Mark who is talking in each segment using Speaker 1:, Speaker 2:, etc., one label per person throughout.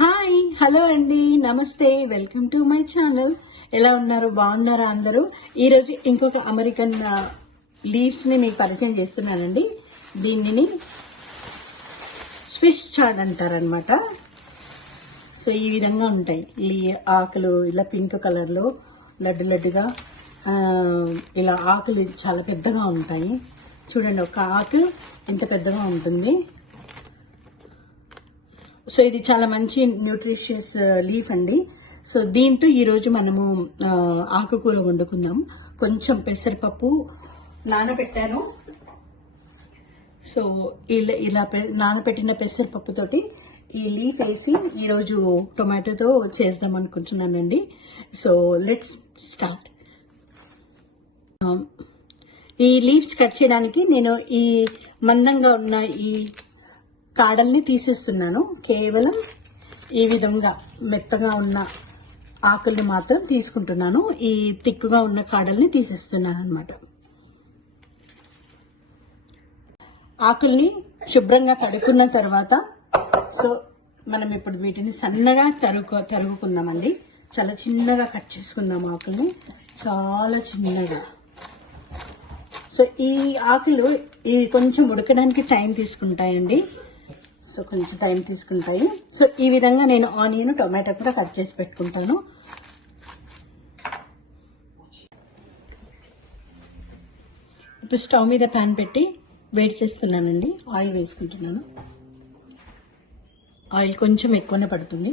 Speaker 1: Hi hello అండి. నమస్తే. Welcome to my channel. ఎలా ఉన్నారు? బాగున్నారా అందరూ? ఈరోజు ఇంకొక అమెరికన్ లీవ్స్ని మీకు పరిచయం చేస్తున్నానండి. దీనిని స్విష్ చాడ్ అంటారనమాట సో ఈ విధంగా ఉంటాయి. లీ ఆకులు ఇలా పింక్ కలర్లో లడ్డు లడ్డుగా ఇలా ఆకులు చాలా పెద్దగా ఉంటాయి. చూడండి ఒక ఆకు ఇంత పెద్దగా ఉంటుంది. సో ఇది చాలా మంచి న్యూట్రిషియస్ లీఫ్ uh, అండి. సో దీంతో ఈరోజు మనము ఆకుకూర వండుకుందాం. కొంచెం పెసరపప్పు నానబెట్టాను. సో ఇలా ఇలా పె- నానబెట్టిన పెసరపప్పుతోటి ఈ లీఫ్ వేసి ఈరోజు టొమాటోతో చేద్దాం అనుకుంటున్నానండి. సో లెట్స్ స్టార్ట్ ఈ లీవ్స్ కట్ చేయడానికి నేను ఈ మందంగా ఉన్న ఈ కాడల్ని తీసేస్తున్నాను. కేవలం ఈ విధంగా మెత్తగా ఉన్న ఆకుల్ని మాత్రం తీసుకుంటున్నాను. ఈ తిక్కుగా ఉన్న కాడల్ని తీసేస్తున్నాను అనమాట ఆకుల్ని శుభ్రంగా కడుక్కున్న తర్వాత సో మనం ఇప్పుడు వీటిని సన్నగా తరుగు తరుగుకుందామండి చాలా చిన్నగా కట్ చేసుకుందాం ఆకుల్ని. చాలా చిన్నగా. సో ఈ ఆకులు ఇవి కొంచెం ఉడకడానికి టైం తీసుకుంటాయండి. సో కొంచెం టైం తీసుకుంటాయి. సో ఈ విధంగా నేను ఆనియన్ టొమాటో కూడా కట్ చేసి పెట్టుకుంటాను. ఇప్పుడు స్టవ్ మీద ప్యాన్ పెట్టి వేడి చేస్తున్నానండి. ఆయిల్ వేసుకుంటున్నాను. ఆయిల్ కొంచెం ఎక్కువనే పడుతుంది.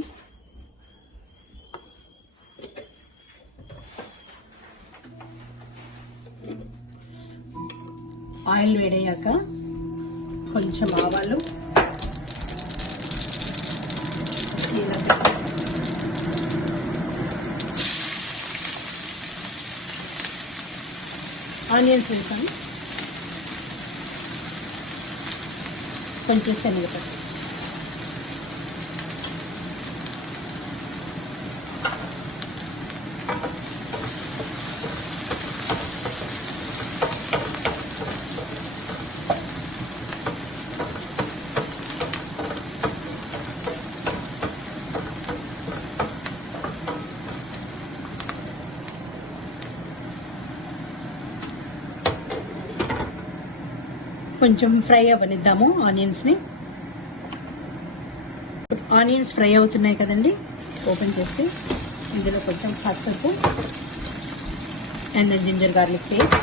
Speaker 1: ఆయిల్ వేడయ్యాక కొంచెం ఆవాలు జీలకర్ర ఆనియన్స్ వేసాను. కొంచెం శనగపప్పు. కొంచెం ఫ్రై అవ్వనిద్దాము ఆనియన్స్ని. ఆనియన్స్ ఫ్రై అవుతున్నాయి కదండి ఓపెన్ చేసి ఇందులో కొంచెం పసుపు and then ginger garlic paste.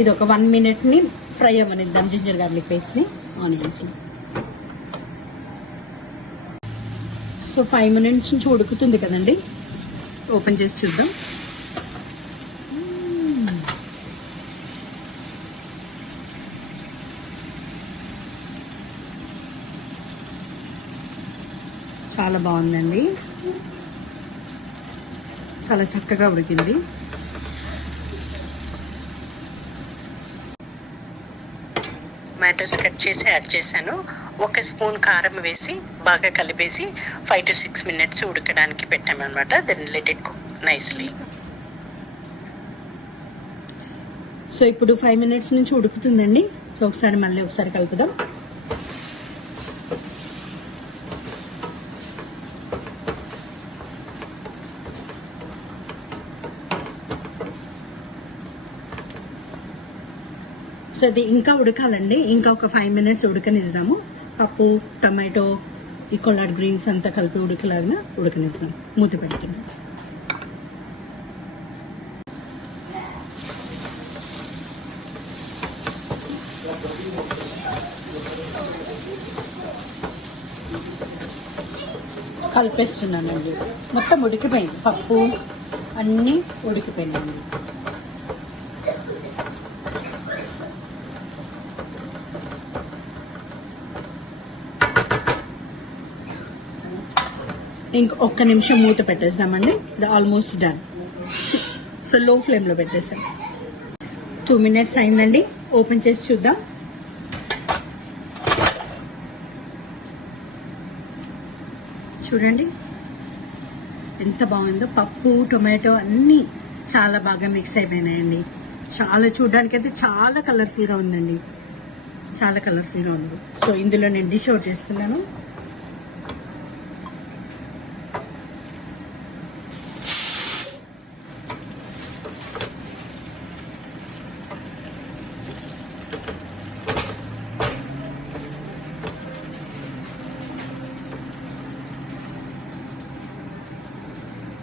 Speaker 1: ఇది ఒక వన్ మినిట్ని ఫ్రై అవ్వనిద్దాం జింజర్ గార్లిక్ పేస్ట్ని ఆనియన్స్ని. సో ఫైవ్ మినిట్స్ నుంచి ఉడుకుతుంది కదండి. ఓపెన్ చేసి చూద్దాం. చాలా బాగుందండి. చాలా చక్కగా ఉడికింది. టొమాటోస్ కట్ చేసి యాడ్ చేశాను. ఒక స్పూన్ కారం వేసి బాగా కలిపేసి ఫైవ్ టు సిక్స్ మినిట్స్ ఉడకడానికి పెట్టామన్నమాట. Then let it cook nicely so ఇప్పుడు ఫైవ్ మినిట్స్ నుంచి ఉడుకుతుందండి. సో ఒకసారి మళ్ళీ ఒకసారి కలుపుదాం. సో అది ఇంకా ఉడకాలండి. ఇంకా ఒక ఫైవ్ మినిట్స్ ఉడకనిద్దాము పప్పు టమాటో ఈ కొల్లాడ్ గ్రీన్స్ అంతా కలిపి ఉడకలాగా ఉడకనిస్తాం. మూత పెడుతున్నాం. కలిపేస్తున్నానండి. మొత్తం ఉడికిపోయింది. పప్పు అన్నీ ఉడికిపోయినాయండి ఇంక ఒక్క నిమిషం మూత పెట్టేద్దామండి ఇది ఆల్మోస్ట్ డన్ సో లో ఫ్లేమ్లో పెట్టేసాం. టూ మినిట్స్ అయిందండి. ఓపెన్ చేసి చూద్దాం. చూడండి. ఎంత బాగుందో. పప్పు టొమాటో అన్నీ చాలా బాగా మిక్స్ అయిపోయినాయండి. చాలా చూడడానికి అయితే చాలా కలర్ఫుల్గా ఉందండి. చాలా కలర్ఫుల్గా ఉంది. సో ఇందులో నేను డిష్ అవుట్ చేస్తున్నాను.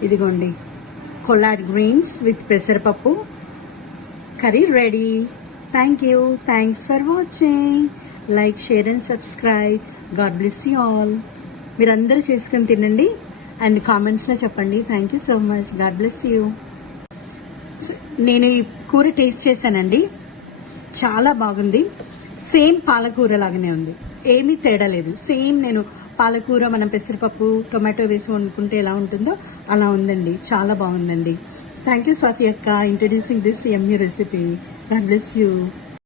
Speaker 1: ఇదిగోండి. కొల్లాడ్ గ్రీన్స్ విత్ పెసరపప్పు. Curry ready. Thank you thanks for watching like share and subscribe god bless you all మీరందరూ చేసుకుని తినండి. అండ్ కామెంట్స్లో చెప్పండి. Thank you so much god bless you నేను ఈ కూర టేస్ట్ చేశానండి. చాలా బాగుంది. సేమ్ పాలకూర లాగానే ఉంది. ఏమీ తేడా లేదు. సేమ్ నేను పాలకూర మనం పెసరపప్పు టొమాటో వేసి వండుకుంటే ఎలా ఉంటుందో అలా ఉందండి. చాలా బాగుందండి. థ్యాంక్ యూ స్వాతి అక్క introducing this emu recipe god bless you